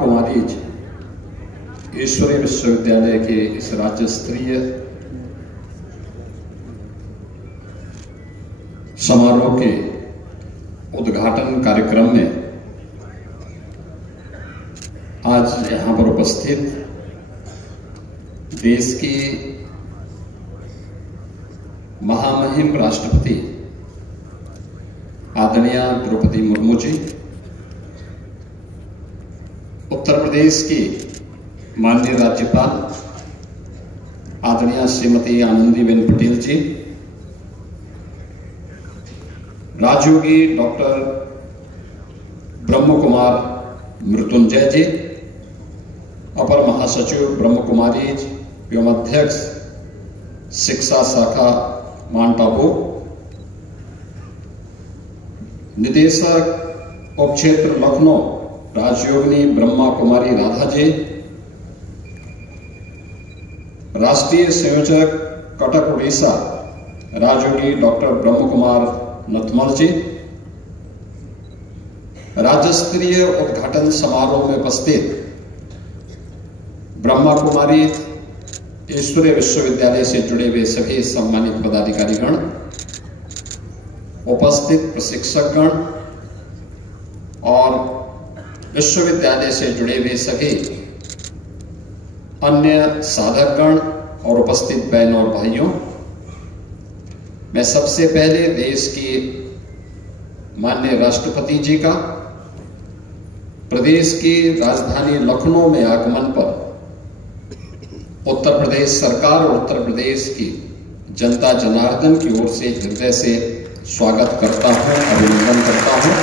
कुमारी ईश्वरीय विश्वविद्यालय के इस राज्य स्तरीय समारोह के उद्घाटन कार्यक्रम में आज यहां पर उपस्थित देश की महामहिम राष्ट्रपति आदरणीय द्रौपदी मुर्मू जी, उत्तर प्रदेश की माननीय राज्यपाल आदरणीय श्रीमती आनंदीबेन पटेल जी, राजयोगी डॉक्टर ब्रह्म कुमार मृत्युंजय जी, अपर महासचिव ब्रह्म कुमारी एवं अध्यक्ष शिक्षा शाखा माउंट आबू, निदेशक उपक्षेत्र लखनऊ राजयोगिनी ब्रह्मा कुमारी राधा जी, राष्ट्रीय संयोजक कटक उड़ीसा राजयोगी डॉक्टर ब्रह्म कुमार नथमल जी, राज्य स्तरीय उद्घाटन समारोह में उपस्थित ब्रह्मा कुमारी ईश्वरीय विश्वविद्यालय से जुड़े हुए सभी सम्मानित पदाधिकारीगण, उपस्थित प्रशिक्षकगण और विश्वविद्यालय से जुड़े हुए सभी अन्य साधकगण और उपस्थित बहन और भाइयों, मैं सबसे पहले देश की माननीय राष्ट्रपति जी का प्रदेश की राजधानी लखनऊ में आगमन पर उत्तर प्रदेश सरकार और उत्तर प्रदेश की जनता जनार्दन की ओर से हृदय से स्वागत करता हूं, अभिनंदन करता हूं।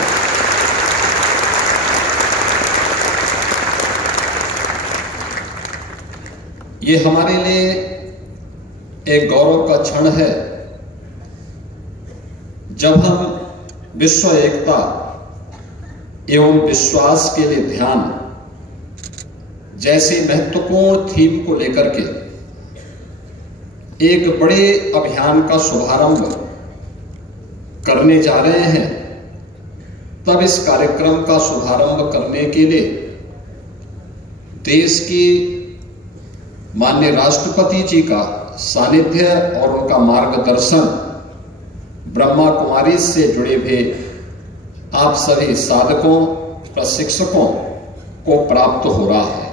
ये हमारे लिए एक गौरव का क्षण है जब हम विश्व एकता एवं विश्वास के लिए ध्यान जैसे महत्वपूर्ण थीम को लेकर के एक बड़े अभियान का शुभारंभ करने जा रहे हैं। तब इस कार्यक्रम का शुभारंभ करने के लिए देश की माननीय राष्ट्रपति जी का सानिध्य और उनका मार्गदर्शन ब्रह्मा कुमारी से जुड़े हुए आप सभी साधकों, प्रशिक्षकों को प्राप्त हो रहा है,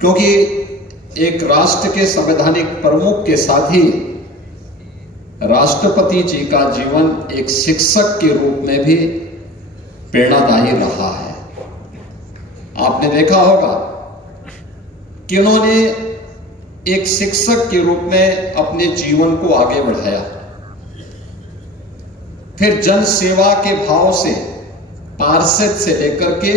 क्योंकि एक राष्ट्र के संवैधानिक प्रमुख के साथ ही राष्ट्रपति जी का जीवन एक शिक्षक के रूप में भी प्रेरणादायी रहा है। आपने देखा होगा कि उन्होंने एक शिक्षक के रूप में अपने जीवन को आगे बढ़ाया, फिर जन सेवा के भाव से पार्षद से लेकर के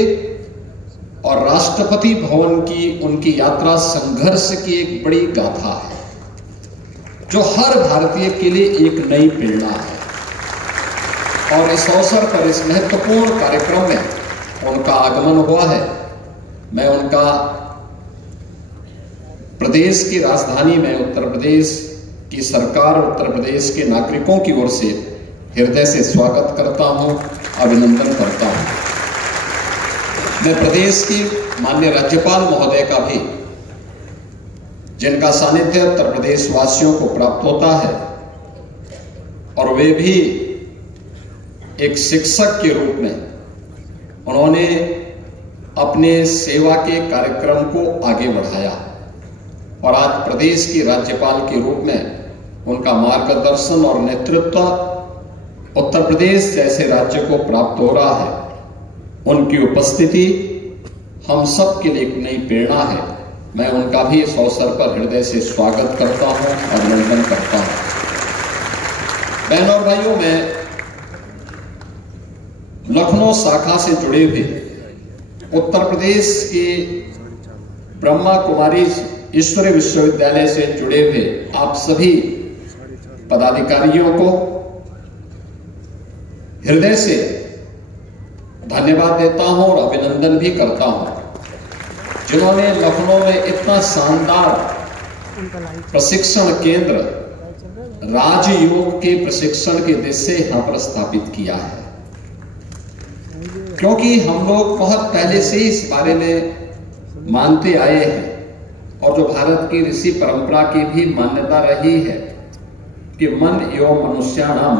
और राष्ट्रपति भवन की उनकी यात्रा संघर्ष की एक बड़ी गाथा है जो हर भारतीय के लिए एक नई प्रेरणा है। और इस अवसर पर इस महत्वपूर्ण कार्यक्रम में उनका आगमन हुआ है। मैं उनका प्रदेश की राजधानी में उत्तर प्रदेश की सरकार, उत्तर प्रदेश के नागरिकों की ओर से हृदय से स्वागत करता हूं, अभिनंदन करता हूं। मैं प्रदेश की माननीय राज्यपाल महोदय का भी, जिनका सानिध्य उत्तर प्रदेश वासियों को प्राप्त होता है और वे भी एक शिक्षक के रूप में उन्होंने अपने सेवा के कार्यक्रम को आगे बढ़ाया और आज प्रदेश की राज्यपाल के रूप में उनका मार्गदर्शन और नेतृत्व उत्तर प्रदेश जैसे राज्य को प्राप्त हो रहा है। उनकी उपस्थिति हम सब के लिए एक नई प्रेरणा है। मैं उनका भी इस अवसर पर हृदय से स्वागत करता हूं, अभिनंदन करता हूं। बहनों और भाइयों, मैं लखनऊ शाखा से जुड़े हुए उत्तर प्रदेश के ब्रह्मा कुमारी ईश्वरीय विश्वविद्यालय से जुड़े हुए आप सभी पदाधिकारियों को हृदय से धन्यवाद देता हूं और अभिनंदन भी करता हूं, जिन्होंने लखनऊ में इतना शानदार प्रशिक्षण केंद्र राजयोग के प्रशिक्षण के दृश्य यहां पर स्थापित किया है। क्योंकि हम लोग बहुत पहले से इस बारे में मानते आए हैं और जो भारत की ऋषि परंपरा की भी मान्यता रही है कि मन एवं मनुष्याणाम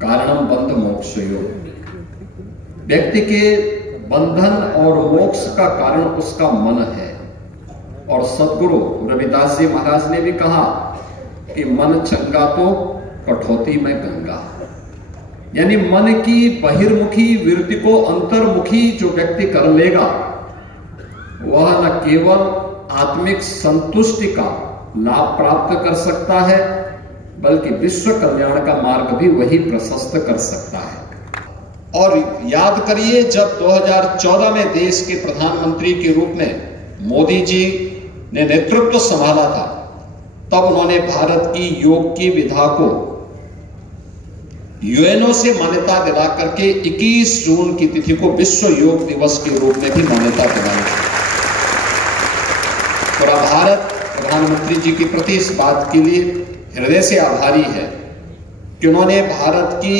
कारणम बंध मोक्षयो, व्यक्ति के बंधन और मोक्ष का कारण उसका मन है। और सदगुरु रविदास जी महाराज ने भी कहा कि मन चंगा तो कठौती में गंगा, यानी मन की बहिर्मुखी वृत्ति को अंतर्मुखी जो व्यक्ति कर लेगा वह न केवल आत्मिक संतुष्टि का लाभ प्राप्त कर सकता है बल्कि विश्व कल्याण का मार्ग भी वही प्रशस्त कर सकता है। और याद करिए, जब 2014 में देश के प्रधानमंत्री के रूप में मोदी जी ने नेतृत्व संभाला था, तब उन्होंने भारत की योग की विधा को यूएनओ से मान्यता दिला करके 21 जून की तिथि को विश्व योग दिवस के रूप में भी मान्यता दिलाई। पूरा भारत प्रधानमंत्री जी के प्रति इस बात के लिए हृदय से आभारी है कि उन्होंने भारत की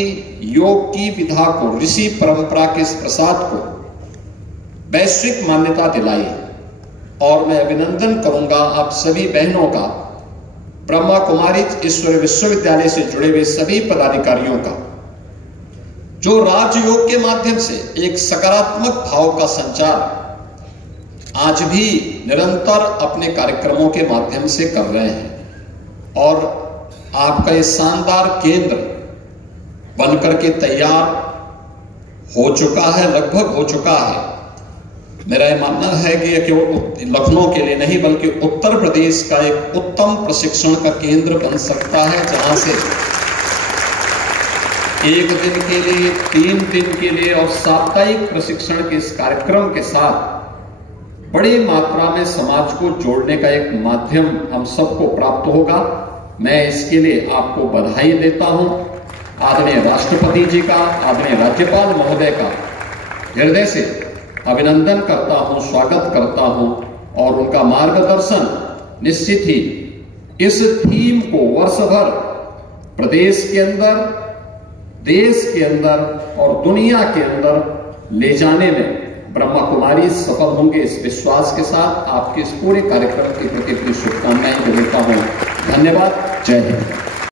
योग की विधा को, ऋषि परंपरा के इस प्रसाद को वैश्विक मान्यता दिलाई। और मैं अभिनंदन करूंगा आप सभी बहनों का, ब्रह्मा कुमारी ईश्वरीय विश्वविद्यालय से जुड़े हुए सभी पदाधिकारियों का, जो राजयोग के माध्यम से एक सकारात्मक भाव का संचार आज भी निरंतर अपने कार्यक्रमों के माध्यम से कर रहे हैं। और आपका ये शानदार केंद्र बनकर के तैयार हो चुका है, लगभग हो चुका है। मेरा यह मानना है कि यह केवल लखनऊ के लिए नहीं बल्कि उत्तर प्रदेश का एक उत्तम प्रशिक्षण का केंद्र बन सकता है, जहां से 1 दिन के लिए, 3 दिन के लिए और साप्ताहिक प्रशिक्षण के इस कार्यक्रम के साथ बड़ी मात्रा में समाज को जोड़ने का एक माध्यम हम सबको प्राप्त होगा। मैं इसके लिए आपको बधाई देता हूं। आदरणीय राष्ट्रपति जी का, आदरणीय राज्यपाल महोदय का हृदय से अभिनंदन करता हूं, स्वागत करता हूं और उनका मार्गदर्शन निश्चित ही इस थीम को वर्ष भर प्रदेश के अंदर, देश के अंदर और दुनिया के अंदर ले जाने में ब्रह्मा कुमारी सफल होंगे, इस विश्वास के साथ आपके इस पूरे कार्यक्रम के प्रति शुभकामनाएं देता हूं। धन्यवाद। जय हिंद।